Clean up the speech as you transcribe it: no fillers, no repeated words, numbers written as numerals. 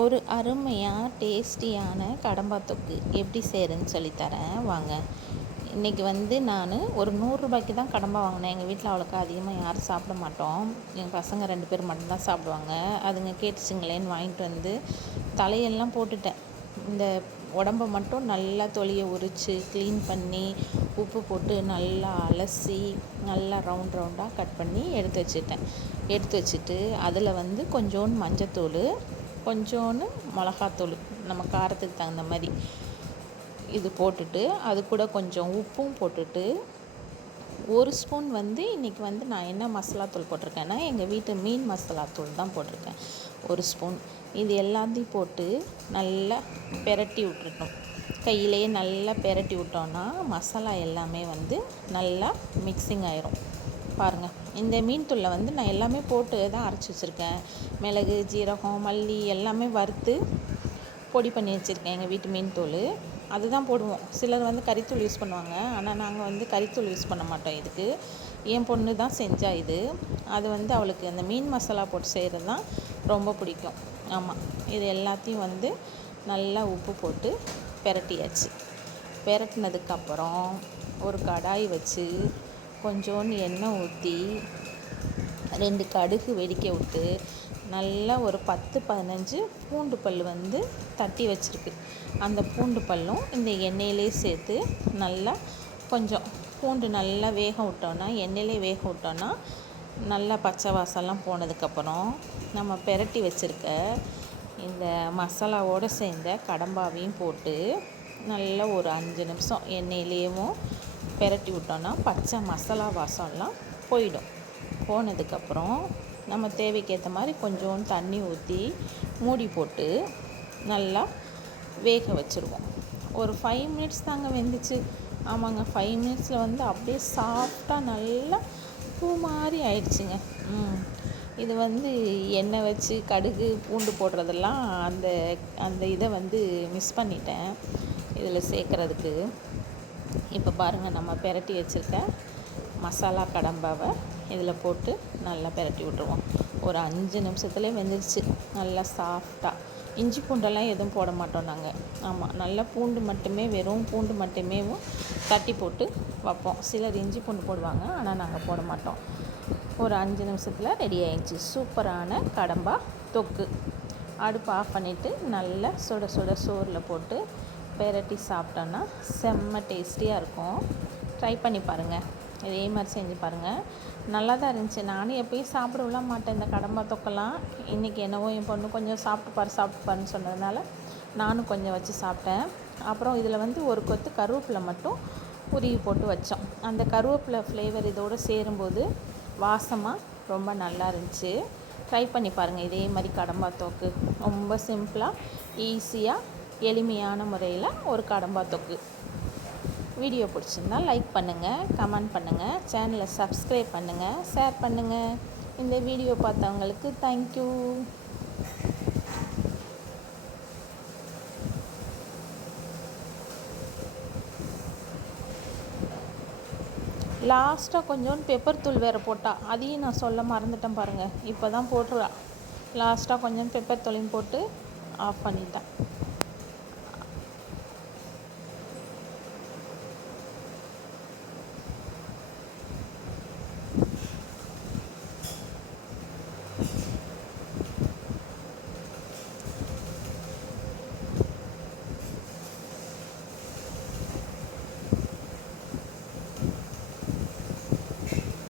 ஒரு அருமையாக டேஸ்டியான கடம்பா தொக்கு எப்படி செய்கிறேன்னு சொல்லித்தரேன் வாங்க. இன்றைக்கி நான் ஒரு 100 ரூபாய்க்கு தான் கடம்பா வாங்கினேன். எங்கள் வீட்டில் அவ்வளோக்கா அதிகமாக யாரும் சாப்பிட மாட்டோம். எங்கள் பசங்க 2 பேர் மட்டும்தான் சாப்பிடுவாங்க. அதுங்க கேட்டுச்சுங்களேன்னு வாங்கிட்டு வந்து தலையெல்லாம் போட்டுட்டேன். இந்த உடம்பை மட்டும் நல்லா தொலியை உரித்து க்ளீன் பண்ணி உப்பு போட்டு நல்லா அலசி நல்லா ரவுண்டாக கட் பண்ணி எடுத்து வச்சுட்டு அதில் கொஞ்சோண்டு மஞ்சத்தூள், கொஞ்சோண்டு மிளகாத்தூள், நம்ம காரத்துக்கு தகுந்த மாதிரி இது போட்டுட்டு அது கூட கொஞ்சம் உப்பும் போட்டுட்டு 1 ஸ்பூன் இன்றைக்கி நான் என்ன மசாலாத்தூள் போட்டிருக்கேன்னா எங்கள் வீட்டு மீன் மசாலாத்தூள் தான் போட்டிருக்கேன். 1 ஸ்பூன் இது எல்லாத்தையும் போட்டு நல்லா பெரட்டி விட்டுருக்கணும். கையிலேயே நல்லா பெரட்டி விட்டோன்னா மசாலா எல்லாமே நல்லா மிக்சிங் ஆயிரும். பாருங்கள், இந்த மீன் தூளில் நான் எல்லாமே போட்டு தான் அரைச்சி வச்சுருக்கேன். மிளகு, ஜீரகம், மல்லி எல்லாமே வறுத்து பொடி பண்ணி வச்சுருக்கேன். எங்கள் வீட்டு மீன் தூள் அதுதான் போடுவோம். சிலர் கறித்தூள் யூஸ் பண்ணுவாங்க. ஆனால் நாங்கள் கறித்தூள் யூஸ் பண்ண மாட்டோம். இதுக்கு என் பொண்ணு தான் செஞ்சா இது. அது அவளுக்கு அந்த மீன் மசாலா போட்டு செய்கிறது தான் ரொம்ப பிடிக்கும். ஆமாம், இது எல்லாத்தையும் நல்லா உப்பு போட்டு பெரட்டியாச்சு. பெரட்டினதுக்கப்புறம் ஒரு கடாய் வச்சு கொஞ்சோண்டு எண்ணெய் ஊற்றி 2 கடுகு வெடிக்க விட்டு நல்லா ஒரு 10-15 பூண்டு பல் தட்டி வச்சுருக்கு. அந்த பூண்டு பல்லும் இந்த எண்ணெயிலே சேர்த்து நல்லா கொஞ்சம் பூண்டு நல்லா எண்ணெயிலே வேக விட்டோன்னா நல்லா பச்சை வாசம்லாம் போனதுக்கப்புறம் நம்ம பெரட்டி வச்சுருக்க இந்த மசாலாவோடு சேர்ந்த கடம்பாவையும் போட்டு நல்லா ஒரு 5 நிமிஷம் எண்ணெயிலேயும் பெரட்டி விட்டோன்னா பச்சை மசாலா வாசம்லாம் போனதுக்கப்புறம் நம்ம தேவைக்கேற்ற மாதிரி கொஞ்சோண்டு தண்ணி ஊற்றி மூடி போட்டு நல்லா வேக வச்சுருவோம். ஒரு 5 மினிட்ஸ் தாங்க வெந்துச்சு. ஆமாங்க, 5 மினிட்ஸில் அப்படியே சாஃப்டாக நல்லா பூ மாதிரி ஆயிடுச்சுங்க. இது எண்ணெய் வச்சு கடுகு பூண்டு போடுறதெல்லாம் அந்த இதை மிஸ் பண்ணிட்டேன் இதில் சேர்க்குறதுக்கு. இப்போ பாருங்கள், நம்ம பெரட்டி வச்சுருக்க மசாலா கடம்பாவை இதில் போட்டு நல்லா பெரட்டி விட்ருவோம். ஒரு 5 நிமிஷத்துலேயே வெந்துருச்சு நல்லா சாஃப்டாக. இஞ்சி பூண்டெல்லாம் எதுவும் போட மாட்டோம் நாங்கள். ஆமாம், நல்லா பூண்டு மட்டுமே, வெறும் பூண்டு மட்டுமே தட்டி போட்டு வைப்போம். சிலர் இஞ்சி பூண்டு போடுவாங்க, ஆனால் நாங்கள் போட மாட்டோம். ஒரு 5 நிமிஷத்தில் ரெடி ஆயிடுச்சு சூப்பரான கடம்பா தொக்கு. அடுப்பு ஆஃப் பண்ணிவிட்டு நல்லா சுட சுட சோறில் போட்டு பெரட்டி சாப்பிட்டோன்னா செம்ம டேஸ்டியாக இருக்கும். ட்ரை பண்ணி பாருங்கள். இதே மாதிரி செஞ்சு பாருங்கள். நல்லா தான் இருந்துச்சு. நானும் எப்பயும் சாப்பிடலாம் மாட்டேன் இந்த கடம்பா தொக்கெல்லாம். இன்றைக்கி என்னவோ என் பொண்ணு கொஞ்சம் சாப்பிட்டுப்பாருன்னு சொன்னதுனால நானும் கொஞ்சம் வச்சு சாப்பிட்டேன். அப்புறம் இதில் ஒரு கொத்து கருவேப்பிலை மட்டும் உருவி போட்டு வச்சோம். அந்த கருவேப்பிலை ஃப்ளேவர் இதோடு சேரும்போது வாசமாக ரொம்ப நல்லா இருந்துச்சு. ட்ரை பண்ணி பாருங்கள். இதே மாதிரி கடம்பா தொக்கு ரொம்ப சிம்பிளாக ஈஸியாக எளிமையான முறையில் ஒரு கடம்பா தொக்கு. வீடியோ பிடிச்சிருந்தால் லைக் பண்ணுங்கள், கமெண்ட் பண்ணுங்கள், சேனலை சப்ஸ்கிரைப் பண்ணுங்கள், ஷேர் பண்ணுங்கள். இந்த வீடியோ பார்த்தவங்களுக்கு தேங்க்யூ. லாஸ்ட்டாக கொஞ்சோண்டு பெப்பர் தூள் வேறு போட்டால் அதையும் நான் சொல்ல மறந்துட்டேன் பாருங்கள். இப்போ தான் போட்டுருவா. லாஸ்ட்டாக கொஞ்சம் பெப்பர் தூளையும் போட்டு ஆஃப் பண்ணிட்டேன்.